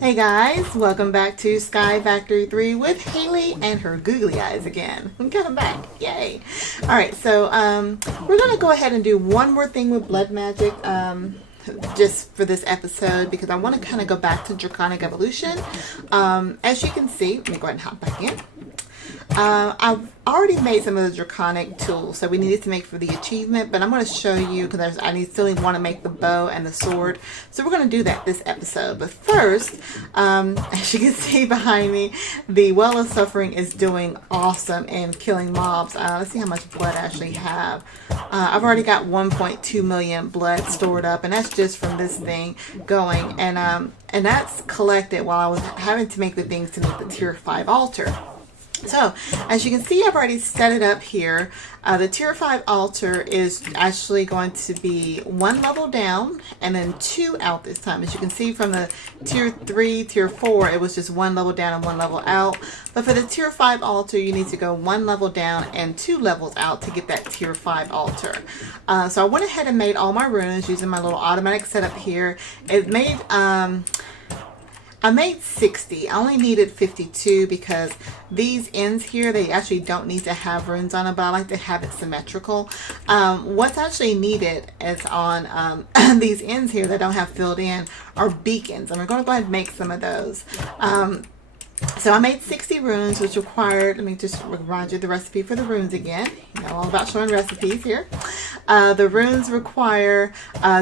Hey guys, welcome back to SkyFactory 3 with Haley and her googly eyes again. I'm coming back, yay! Alright, so we're going to go ahead and do one more thing with blood magic just for this episode because I want to kind of go back to Draconic evolution. As you can see, let me go ahead and hop back in. I've already made some of the Draconic tools, so we needed to make for the achievement, but I'm going to show you because I still want to make the bow and the sword, so we're going to do that this episode. But first, as you can see behind me, the Well of Suffering is doing awesome in killing mobs. Let's see how much blood I actually have. I've already got 1.2 million blood stored up, and that's just from this thing going, and that's collected while I was having to make the things to make the tier 5 altar. So, as you can see, I've already set it up here. The tier 5 altar is actually going to be 1 level down and then 2 out this time. As you can see from the tier 3, tier 4, it was just 1 level down and 1 level out. But for the tier 5 altar, you need to go 1 level down and 2 levels out to get that tier 5 altar. So I went ahead and made all my runes using my little automatic setup here. I made 60. I only needed 52 because these ends here, they actually don't need to have runes on them, but I like to have it symmetrical. What's actually needed is on these ends here that don't have filled in are beacons, and we're going to go ahead and make some of those. So I made 60 runes, which required, let me just remind you the recipe for the runes again. You know all about showing recipes here. The runes require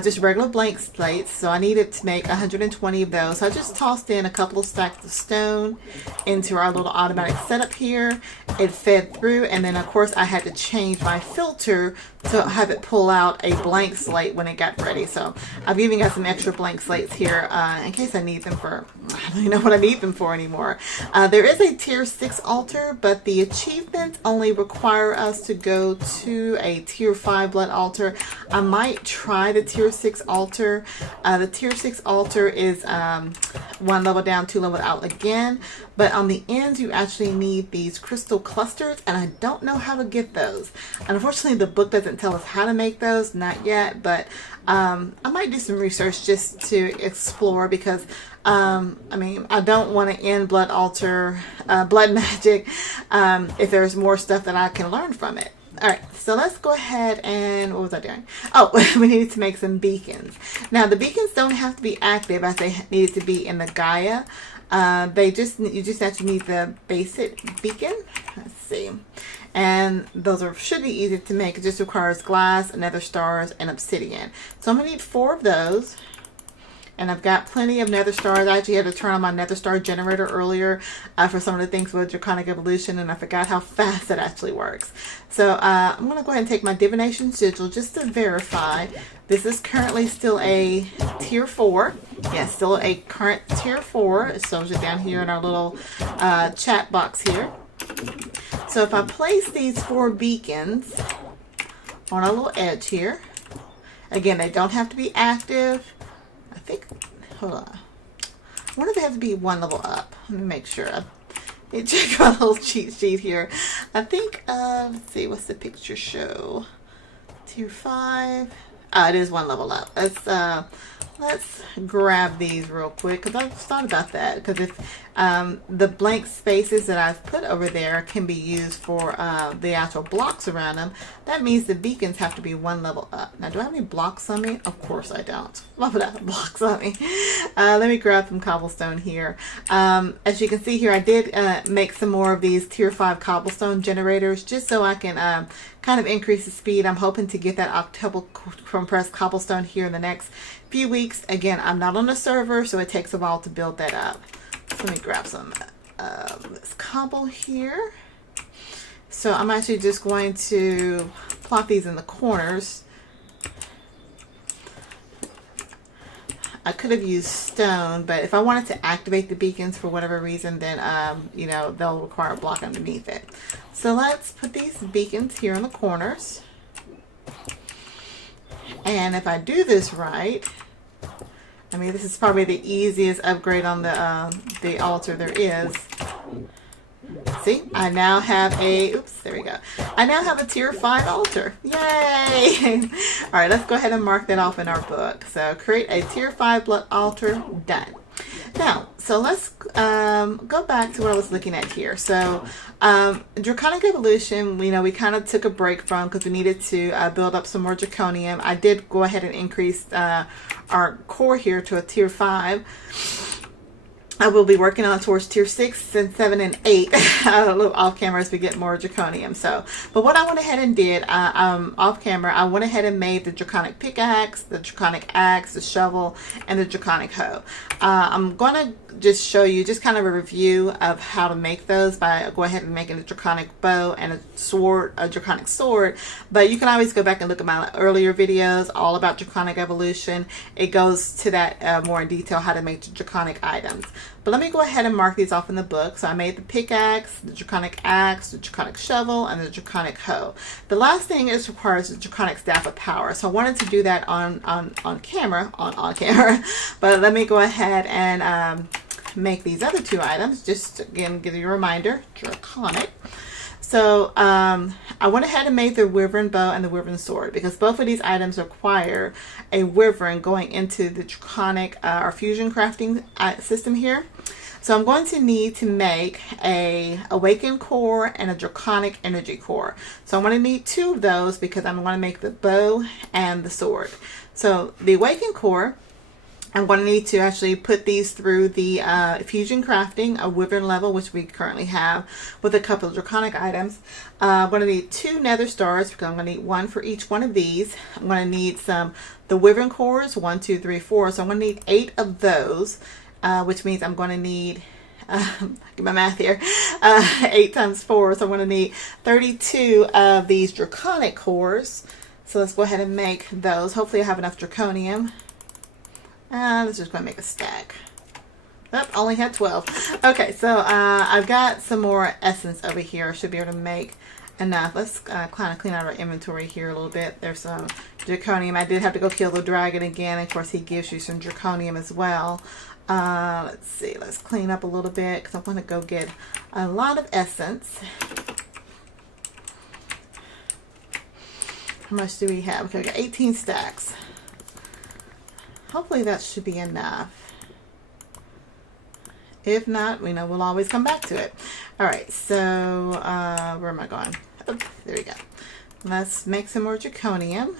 just regular blank slates, so I needed to make 120 of those. So I just tossed in a couple of stacks of stone into our little automatic setup here. It fed through, and then of course I had to change my filter to have it pull out a blank slate when it got ready. So I've even got some extra blank slates here in case I need them for, I don't even know what I need them for anymore. There is a tier 6 altar, but the achievements only require us to go to a tier 5 blood altar. I might try the tier 6 altar. The tier 6 altar is 1 level down, 2 level out again. But on the ends, you actually need these crystal clusters, and I don't know how to get those. And unfortunately, the book doesn't tell us how to make those, not yet. But I might do some research just to explore because I mean, I don't want to end blood altar, blood magic if there's more stuff that I can learn from it. Alright, so let's go ahead and, what was I doing? Oh, we needed to make some beacons. Now, the beacons don't have to be active as they needed to be in the Gaia. You just actually need the basic beacon. Let's see. And those should be easy to make. It just requires glass, nether stars, and obsidian. So I'm going to need 4 of those. And I've got plenty of nether stars. I actually had to turn on my nether star generator earlier for some of the things with Draconic evolution, and I forgot how fast it actually works. So I'm going to go ahead and take my divination sigil just to verify. This is currently still a tier 4. Yes, still a current tier 4. It shows it down here in our little chat box here. So if I place these 4 beacons on a little edge here, again, they don't have to be active. I think, hold on. I wonder if they have to be 1 level up. Let me make sure. Let me check my little cheat sheet here. I think, let's see, what's the picture show? Tier 5. It is 1 level up. Let's grab these real quick because I've thought about that. Because if the blank spaces that I've put over there can be used for the actual blocks around them, that means the beacons have to be 1 level up. Now, do I have any blocks on me? Of course I don't. Love it, I have blocks on me. Let me grab some cobblestone here. As you can see here, I did make some more of these tier 5 cobblestone generators just so I can kind of increase the speed. I'm hoping to get that octuple compressed cobblestone here in the next few weeks. Again, I'm not on the server, so it takes a while to build that up. So let me grab some this cobble here. So I'm actually just going to plot these in the corners. I could have used stone, but if I wanted to activate the beacons for whatever reason, then you know, they'll require a block underneath it. So let's put these beacons here in the corners. And if I do this right, I mean, this is probably the easiest upgrade on the altar there is. See, I now have a, oops, there we go. I now have a tier 5 altar. Yay! All right, let's go ahead and mark that off in our book. So create a tier 5 blood altar, done. Now, so let's go back to what I was looking at here. So Draconic Evolution, we kind of took a break from because we needed to build up some more Draconium. I did go ahead and increase our core here to a tier 5. I will be working on towards tier 6 and 7 and 8 a little off camera as we get more Draconium. So, but what I went ahead and did off camera, I went ahead and made the Draconic pickaxe, the Draconic axe, the shovel, and the Draconic hoe. I'm going to just show you just kind of a review of how to make those by go ahead and making a Draconic bow and a sword, a Draconic sword. But you can always go back and look at my earlier videos all about Draconic Evolution. It goes to that more in detail how to make the Draconic items. But let me go ahead and mark these off in the book. So I made the pickaxe, the Draconic axe, the Draconic shovel, and the Draconic hoe. The last thing is requires the Draconic staff of power. So I wanted to do that on camera, on camera. But let me go ahead and make these other two items. Just again, give you a reminder, Draconic. So I went ahead and made the wyvern bow and the wyvern sword because both of these items require a wyvern going into the Draconic or fusion crafting system here. So I'm going to need to make a awakened core and a Draconic energy core. So I'm going to need 2 of those because I'm going to make the bow and the sword. So the awakened core, I'm going to need to actually put these through the fusion crafting, a wyvern level, which we currently have with a couple of Draconic items. I'm going to need 2 nether stars because I'm going to need 1 for each one of these. I'm going to need the wyvern cores, 1, 2, 3, 4. So I'm going to need 8 of those, which means I'm going to need, get my math here, 8 times 4. So I'm going to need 32 of these Draconic cores. So let's go ahead and make those. Hopefully I have enough Draconium. Let's just going to make a stack. Oh, only had 12. Okay, so I've got some more essence over here. I should be able to make enough. Let's kind of clean out our inventory here a little bit. There's some Draconium. I did have to go kill the dragon again. Of course, he gives you some Draconium as well. Let's see. Let's clean up a little bit because I want to go get a lot of essence. How much do we have? Okay, we got 18 stacks. Hopefully that should be enough. If not, we know we'll always come back to it. All right, so where am I going? Oh, there we go. Let's make some more Draconium.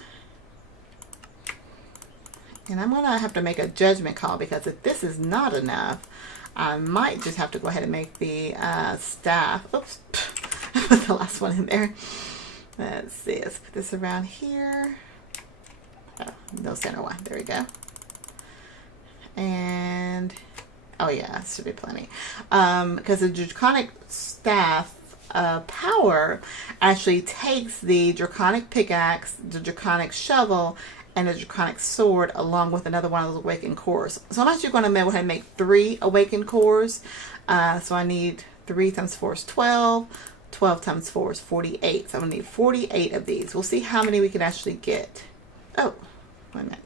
And I'm going to have to make a judgment call because if this is not enough, I might just have to go ahead and make the staff. Oops, I put the last one in there. Let's see, let's put this around here. Oh, no center one. There we go. And oh yeah, this should be plenty because the Draconic staff power actually takes the Draconic pickaxe, the Draconic shovel, and the Draconic sword along with another one of those awakened cores. So I'm actually going to go ahead and make 3 awakened cores. So I need 3 times 4 is 12. 12 times 4 is 48. So I'm going to need 48 of these. We'll see how many we can actually get. Oh, wait a minute.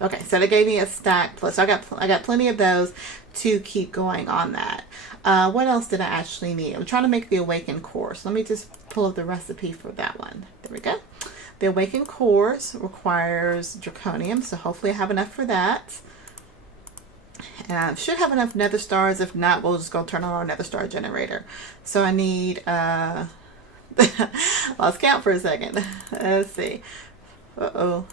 Okay, so they gave me a stack plus. So I got plenty of those to keep going on that. What else did I actually need? I'm trying to make the awakened core. So let me just pull up the recipe for that one. There we go. The awakened cores requires Draconium, so hopefully I have enough for that. And I should have enough nether stars. If not, we'll just go turn on our nether star generator. So I need, lost count for a second. Let's see. Uh-oh.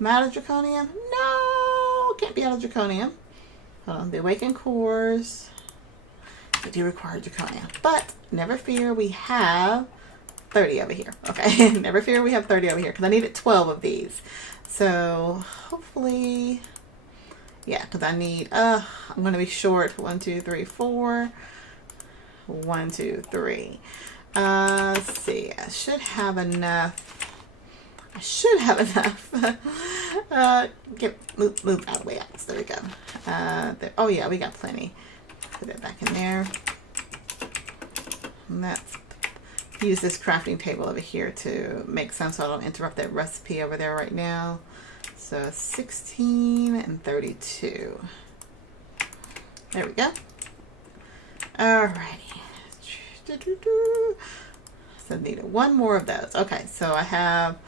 Am I out of Draconium? No! Can't be out of Draconium. Hold on. The awakened cores. We do require Draconium. But, never fear, we have 30 over here. Okay, never fear, we have 30 over here. Because I needed 12 of these. So, hopefully... Yeah, because I need... I'm going to be short. 1, 2, 3, 4. 1, 2, 3. Let's see. I should have enough... Move out of the way out. So there we go. Oh yeah, we got plenty. Put it back in there. And let's use this crafting table over here to make some so I don't interrupt that recipe over there right now. So 16 and 32. There we go. Alrighty. So I needed 1 more of those. Okay, so I have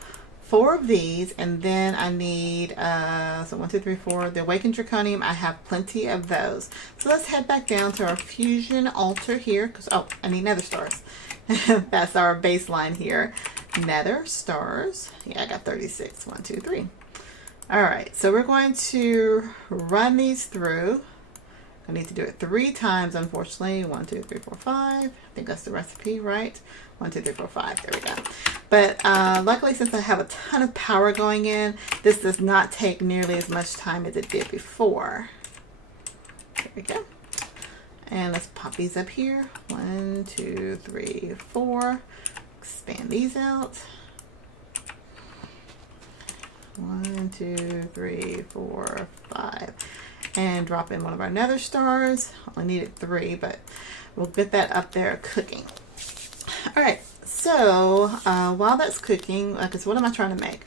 4 of these, and then I need so 1, 2, 3, 4. The awakened draconium, I have plenty of those. So let's head back down to our fusion altar here, because I need nether stars. That's our baseline here. Nether stars. Yeah, I got 36. 1, 2, 3. All right, so we're going to run these through. I need to do it 3 times, unfortunately. 1, 2, 3, 4, 5. I think that's the recipe, right? 1, 2, 3, 4, 5. There we go. But luckily, since I have a ton of power going in, this does not take nearly as much time as it did before. There we go. And let's pop these up here. 1, 2, 3, 4. Expand these out. 1, 2, 3, 4, 5. And drop in one of our nether stars. Only needed 3, but we'll get that up there cooking. All right, so while that's cooking, because what am I trying to make?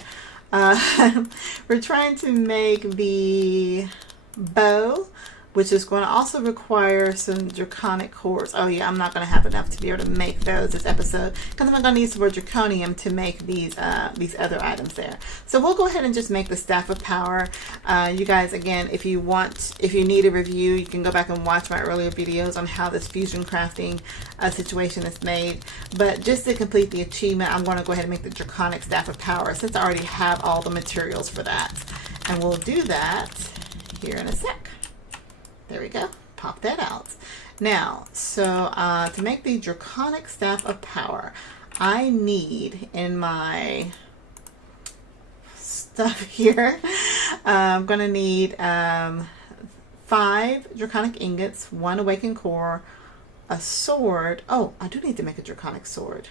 We're trying to make the bow, which is going to also require some draconic cores. Oh yeah, I'm not going to have enough to be able to make those this episode, because I'm going to use the word draconium to make these other items there. So we'll go ahead and just make the staff of power. You guys, again, if you need a review, you can go back and watch my earlier videos on how this fusion crafting situation is made. But just to complete the achievement, I'm going to go ahead and make the draconic staff of power, since I already have all the materials for that. And we'll do that here in a sec. There we go. Pop that out. Now, so to make the Draconic Staff of Power, I need in my stuff here, I'm going to need 5 Draconic Ingots, 1 Awakened Core, a sword. Oh, I do need to make a Draconic Sword.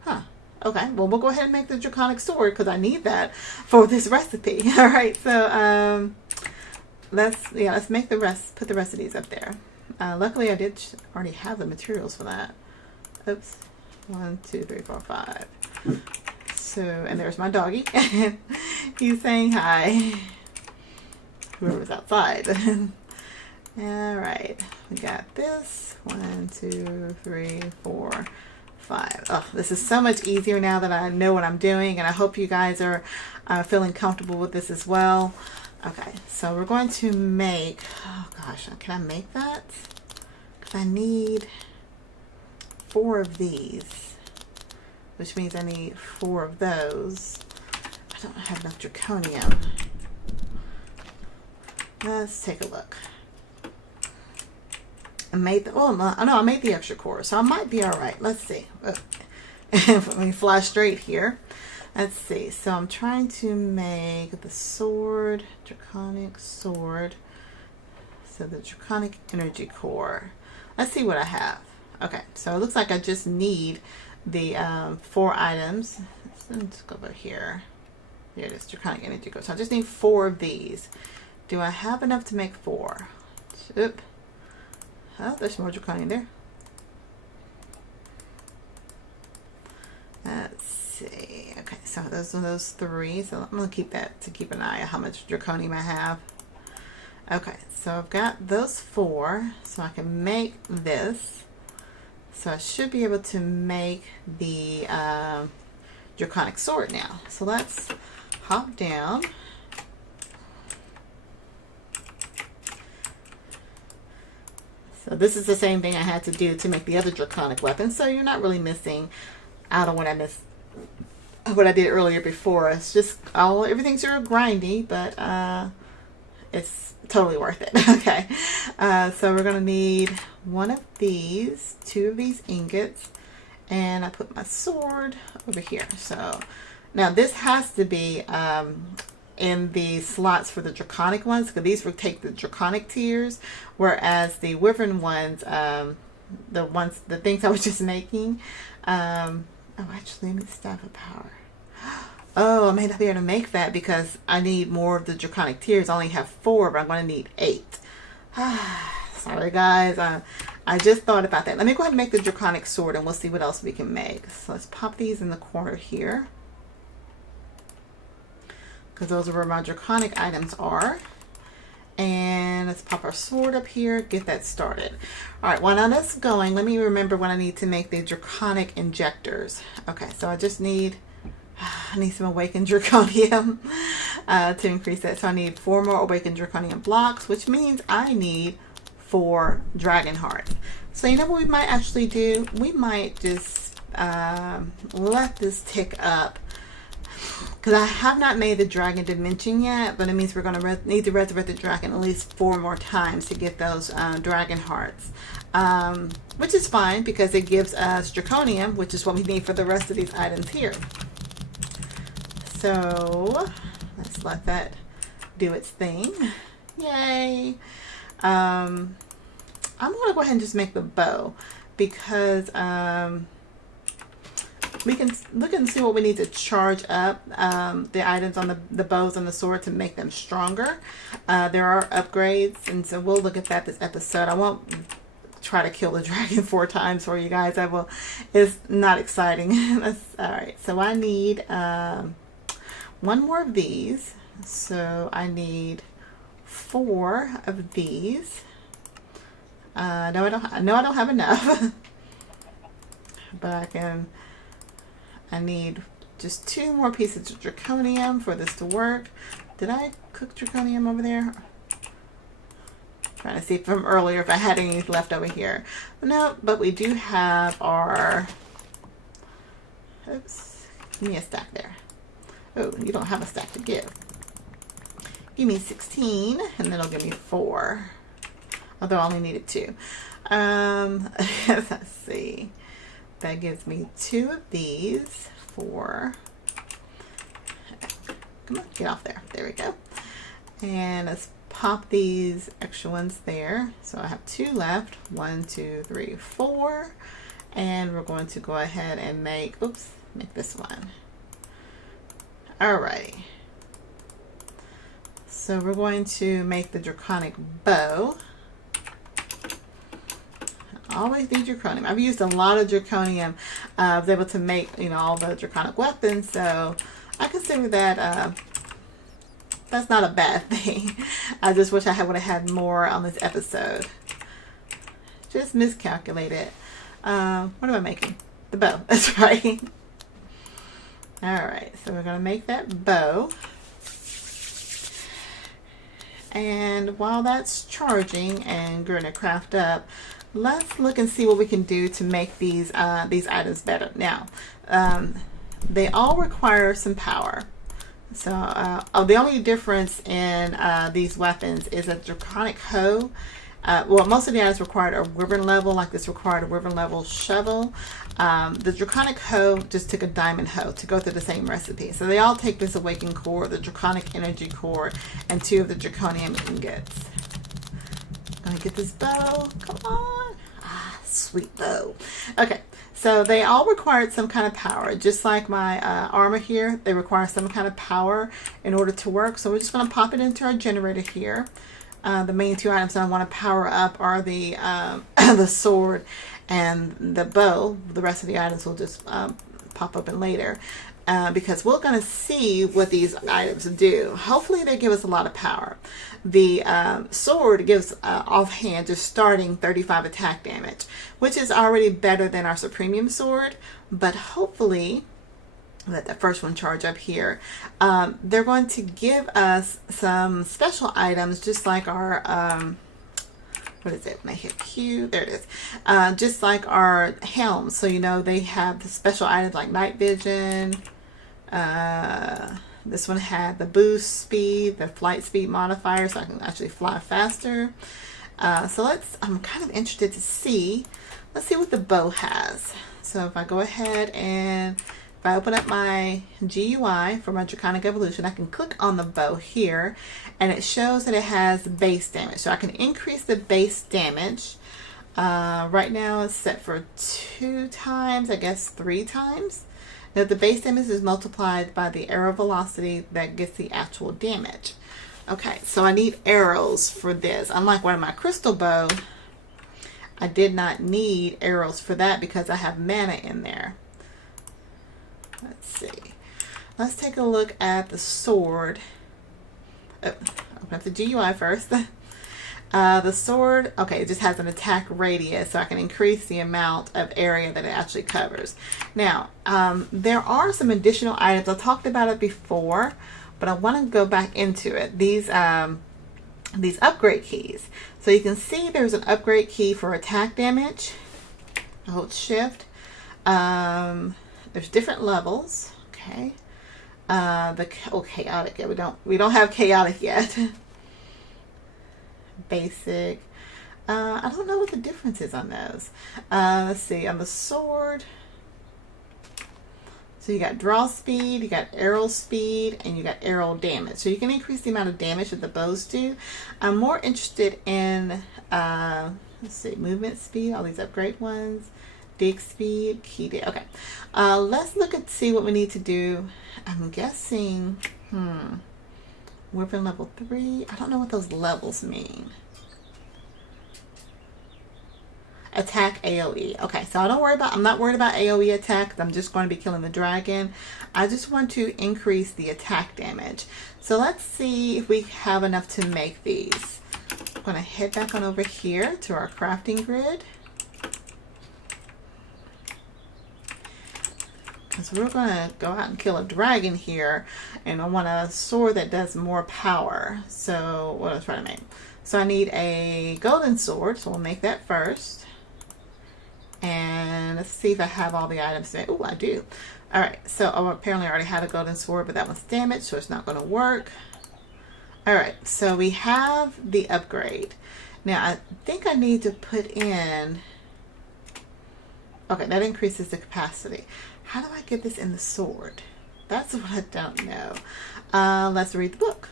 Huh. Okay, well, we'll go ahead and make the Draconic Sword, because I need that for this recipe. All right, so let's make the rest, put the rest of these up there. Luckily I did already have the materials for that. Oops. 1, 2, 3, 4, 5. So, and there's my doggy. He's saying hi. Whoever's outside. All right, we got this. 1, 2, 3, 4, 5. Oh, this is so much easier now that I know what I'm doing, and I hope you guys are feeling comfortable with this as well. Okay, so we're going to make, oh gosh, can I make that? Because I need 4 of these, which means I need 4 of those. I don't have enough draconium. Let's take a look. I made the, oh no, I made the extra core, so I might be all right. Let's see. Let me fly straight here. Let's see. So I'm trying to make the sword, draconic sword. So the draconic energy core. Let's see what I have. Okay, so it looks like I just need the 4 items. Let's go over here. Here it is, draconic energy core. So I just need 4 of these. Do I have enough to make 4? Oop. Oh, there's more draconium there. Let's see. Okay, so those are those 3. So I'm going to keep that to keep an eye on how much draconium I have. Okay, so I've got those 4. So I can make this. So I should be able to make the draconic sword now. So let's hop down. So this is the same thing I had to do to make the other draconic weapon. So you're not really missing out on what I did earlier before. It's just everything's sort of grindy, but it's totally worth it. Okay, so we're gonna need 1 of these, 2 of these ingots, and I put my sword over here. So now this has to be in the slots for the draconic ones, because these will take the draconic tiers, whereas the wyvern ones, the things I was just making, oh, actually, let me staff of power. Oh, I may not be able to make that because I need more of the draconic tiers. I only have 4, but I'm going to need 8. Sorry, guys. I just thought about that. Let me go ahead and make the draconic sword, and we'll see what else we can make. So let's pop these in the corner here, because those are where my draconic items are. And let's pop our sword up here, get that started. All right, while that's going, let me remember what I need to make the draconic injectors. Okay, so I just need I need some awakened draconium to increase that. So I need 4 more awakened draconium blocks, which means I need 4 dragon hearts. So you know what we might actually do? We might just let this tick up, because I have not made the dragon dimension yet, but it means we're going to need to resurrect the dragon at least 4 more times to get those dragon hearts, which is fine because it gives us draconium, which is what we need for the rest of these items here. So let's let that do its thing. Yay! I'm going to go ahead and just make the bow, because we can look and see what we need to charge up the items on the bows and the sword to make them stronger. There are upgrades, and so we'll look at that this episode. I won't try to kill the dragon 4 times for you guys. I will. It's not exciting. All right, so I need 1 more of these. So I need 4 of these. No, I don't have enough. But I need just 2 more pieces of draconium for this to work. Did I cook draconium over there? Trying to see from earlier if I had any left over here. No, but we do have our, oops, give me a stack there. Oh, you don't have a stack to give. Give me 16, and then it'll give me 4. Although I only needed 2. Let's see. That gives me 2 of these. 4. Come on, get off there. There we go. And let's pop these extra ones there. So I have 2 left. 1, 2, 3, 4. And we're going to go ahead and make this one. Alrighty. So we're going to make the draconic bow. Always need draconium. I've used a lot of draconium. I was able to make, all the draconic weapons, so I consider that that's not a bad thing. I just wish I would have had more on this episode. Just miscalculated. What am I making? The bow. That's right. All right, so we're going to make that bow. And while that's charging and going to craft up, let's look and see what we can do to make these items better. Now, they all require some power. So, the only difference in these weapons is a draconic hoe. Well, most of the items required a wyvern level, like this required a wyvern level shovel. The draconic hoe just took a diamond hoe to go through the same recipe. So they all take this awakened core, the draconic energy core, and 2 of the draconium ingots. Gonna get this bow. Come on. Ah, sweet bow. Okay, so they all required some kind of power. Just like my armor here, they require some kind of power in order to work. So we're just gonna pop it into our generator here. The main 2 items that I want to power up are the the sword and the bow. The rest of the items will just pop open later, because we're going to see what these items do. Hopefully they give us a lot of power. The sword gives offhand just starting 35 attack damage, which is already better than our Supremium sword, but hopefully, let that first one charge up here. They're going to give us some special items, just like our, what is it? When I hit Q, there it is. Just like our helms. So, they have the special items like night vision. This one had the boost speed, the flight speed modifier, so I can actually fly faster. So I'm kind of interested to see. Let's see what the bow has. So if I go ahead and if I open up my GUI for my Draconic Evolution, I can click on the bow here, and it shows that it has base damage. So I can increase the base damage. Right now it's set for 2 times, I guess 3 times. Now the base damage is multiplied by the arrow velocity that gets the actual damage. Okay, so I need arrows for this. Unlike one of my crystal bow, I did not need arrows for that because I have mana in there. Let's see. Let's take a look at the sword. Open up the GUI first. The sword, okay, it just has an attack radius, so I can increase the amount of area that it actually covers. Now, there are some additional items. I talked about it before, but I want to go back into it. These upgrade keys. So you can see there's an upgrade key for attack damage. I hold shift. There's different levels. Okay. Chaotic. Yeah, we don't have chaotic yet. Basic. I don't know what the difference is on those. Let's see. On the sword, so you got draw speed, you got arrow speed, and you got arrow damage. So you can increase the amount of damage that the bows do. I'm more interested in let's see, movement speed. All these upgrade ones. Dig speed, key dig. Okay. Let's look and see what we need to do. I'm guessing Weapon level 3. I don't know what those levels mean. Attack AoE. Okay, so I'm not worried about AoE attack. I'm just going to be killing the dragon. I just want to increase the attack damage. So let's see if we have enough to make these. I'm going to head back on over here to our crafting grid. So we're going to go out and kill a dragon here, and I want a sword that does more power. So what I was trying to make. So I need a golden sword, so we'll make that first. And let's see if I have all the items. Oh, I do. All right, so apparently I already had a golden sword, but that one's damaged, so it's not going to work. All right, so we have the upgrade. Now I think I need to put in, okay, that increases the capacity. How do I get this in the sword? That's what I don't know. Let's read the book.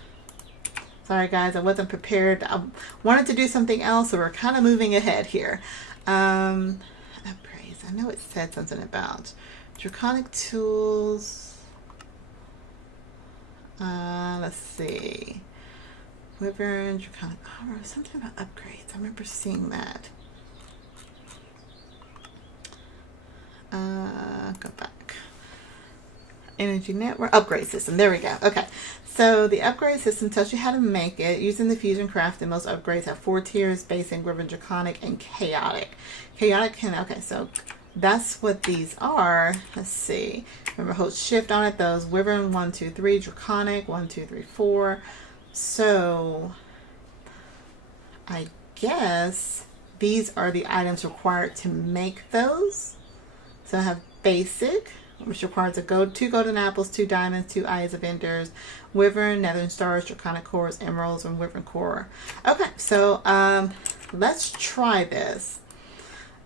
Sorry guys, I wasn't prepared. I wanted to do something else, so we're kind of moving ahead here. Upgrades. I know it said something about Draconic tools. Let's see. Wyvern, Draconic armor. Something about upgrades. I remember seeing that. Go back. Energy network upgrade system. There we go. Okay, so the upgrade system tells you how to make it using the fusion craft, and most upgrades have 4 tiers: basic, Wyvern, Draconic, and chaotic. Chaotic can, okay, so that's what these are. Let's see. Remember, hold shift on it. Those Wyvern 1, 2, 3, Draconic 1, 2, 3, 4. So I guess these are the items required to make those. So I have basic, which requires two golden apples, 2 diamonds, 2 eyes of enders, Wyvern, Northern Stars, Draconic cores, emeralds, and Wyvern core. Okay, so let's try this.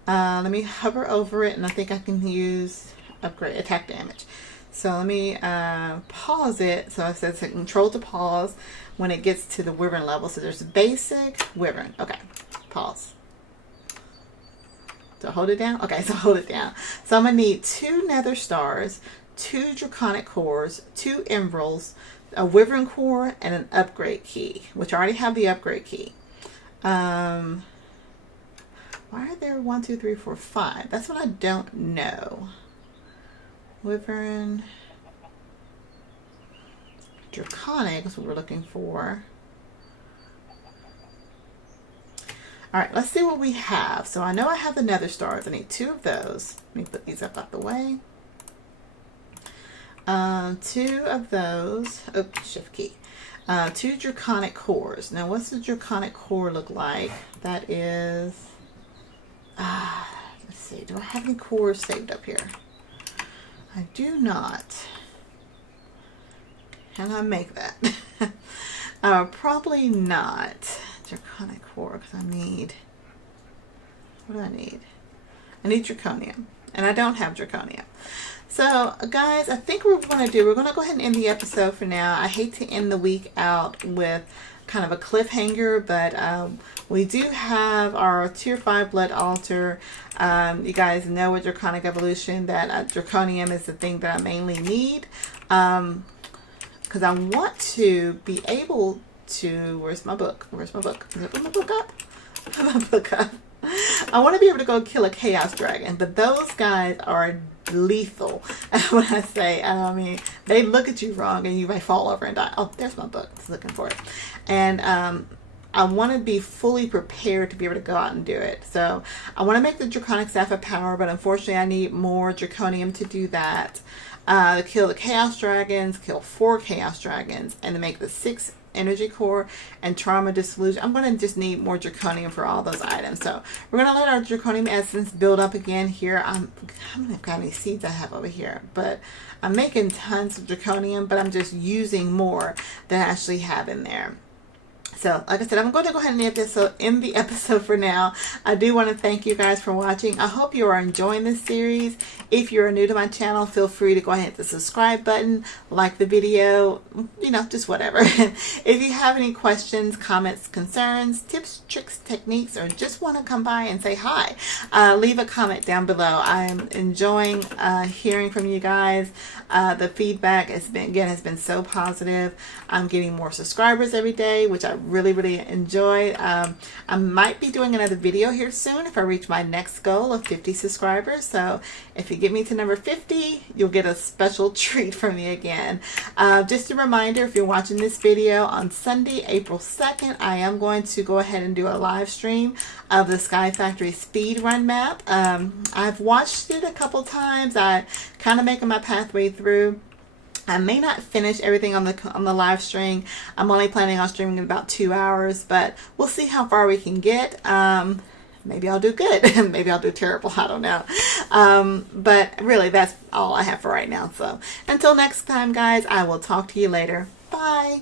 Let me hover over it, and I think I can use upgrade attack damage. So let me pause it. So it says control to pause when it gets to the Wyvern level. So there's basic, Wyvern. Okay, pause. So hold it down? Okay, so hold it down. So I'm going to need 2 nether stars, 2 draconic cores, 2 emeralds, a wyvern core, and an upgrade key, which I already have the upgrade key. Why are there 1, 2, 3, 4, 5? That's what I don't know. Wyvern, draconic is what we're looking for. All right, let's see what we have. So I know I have the nether stars. I need 2 of those. Let me put these up out the way. 2 of those. Oh, shift key. 2 draconic cores. Now, what's the draconic core look like? That is, let's see. Do I have any cores saved up here? I do not. Can I make that? Probably not. Draconic core, because I need, what do I need? I need draconium, and I don't have draconium. So guys, I think what we're going to do, we're going to go ahead and end the episode for now. I hate to end the week out with kind of a cliffhanger, but we do have our tier 5 blood altar. You guys know with draconic evolution that draconium is the thing that I mainly need, because I want to be able to, where's my book? Where's my book? Did I put my book up? Put my book up. I want to be able to go kill a chaos dragon, but those guys are lethal. When I say, I mean, they look at you wrong and you may fall over and die. Oh, there's my book. I was looking for it. And I want to be fully prepared to be able to go out and do it. So I want to make the Draconic Staff of Power, but unfortunately I need more Draconium to do that. To kill the Chaos Dragons, kill 4 Chaos Dragons, and to make the 6 Energy Core and Trauma Dissolution. I'm going to just need more Draconium for all those items. So we're going to let our Draconium Essence build up again here. How many seeds I have over here? But I'm making tons of Draconium, but I'm just using more than I actually have in there. So, like I said, I'm going to go ahead and end the episode for now. I do want to thank you guys for watching. I hope you are enjoying this series. If you're new to my channel, feel free to go ahead and hit the subscribe button, like the video, you know, just whatever. If you have any questions, comments, concerns, tips, tricks, techniques, or just want to come by and say hi, leave a comment down below. I'm enjoying hearing from you guys. The feedback has been so positive. I'm getting more subscribers every day, which I really enjoy. I might be doing another video here soon if I reach my next goal of 50 subscribers. So if you get me to number 50, you'll get a special treat from me again. Just a reminder, if you're watching this video on Sunday, April 2nd, I am going to go ahead and do a live stream of the SkyFactory speed run map. I've watched it a couple times. I kind of making my pathway through. I may not finish everything on the live stream. I'm only planning on streaming in about 2 hours, but we'll see how far we can get. Maybe I'll do good. Maybe I'll do terrible. I don't know. But really, that's all I have for right now. So until next time, guys, I will talk to you later. Bye.